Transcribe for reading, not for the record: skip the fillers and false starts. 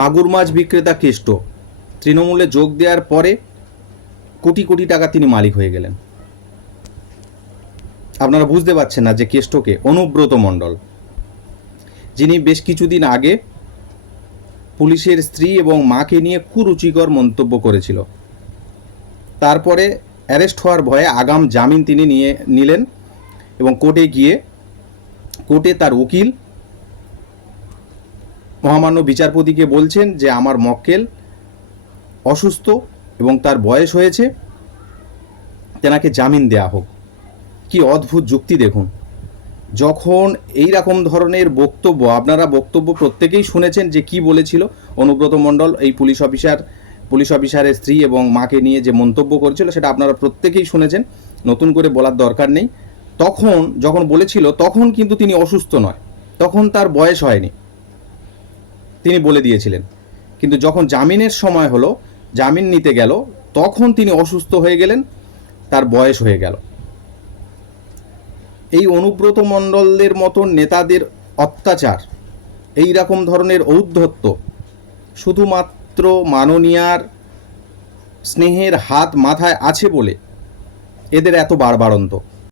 মাগুর মাছ বিক্রেতা কেষ্ট তৃণমূলে যোগ দেওয়ার পরে কোটি কোটি টাকা তিনি মালিক হয়ে গেলেন। আপনারা বুঝতে পারছেন না যে কেষ্টকে অনুব্রত মণ্ডল, যিনি বেশ কিছুদিন আগে পুলিশের স্ত্রী এবং মাকে নিয়ে কুরুচিকর মন্তব্য করেছিল, তারপরে অ্যারেস্ট হওয়ার ভয়ে আগাম জামিন তিনি নিলেন এবং কোর্টে তার উকিল মহামান্য বিচারপতিকে বলছেন যে আমার মক্কেল অসুস্থ এবং তার বয়স হয়েছে, তেনাকে জামিন দেয়া হোক। কি অদ্ভুত যুক্তি দেখুন। যখন এই রকম ধরনের বক্তব্য, আপনারা বক্তব্য প্রত্যেকেই শুনেছেন যে কি বলেছিল অনুব্রত মণ্ডল, এই পুলিশ অফিসারের স্ত্রী এবং মাকে নিয়ে যে মন্তব্য করেছিল সেটা আপনারা প্রত্যেকেই শুনেছেন, নতুন করে বলার দরকার নেই। যখন বলেছিল তখন কিন্তু তিনি অসুস্থ নয়, তখন তার বয়স হয়নি, তিনি বলে দিয়েছিলেন। কিন্তু যখন জামিনের সময় হলো, জামিন নিতে গেল, তখন তিনি অসুস্থ হয়ে গেলেন, তার বয়স হয়ে গেল। এই অনুব্রত মণ্ডলের মতন নেতাদের অত্যাচার, এই রকম ধরনের ঔদ্ধত্য শুধুমাত্র মাননীয়ার স্নেহের হাত মাথায় আছে বলে এদের এত বাড়বাড়ন্ত।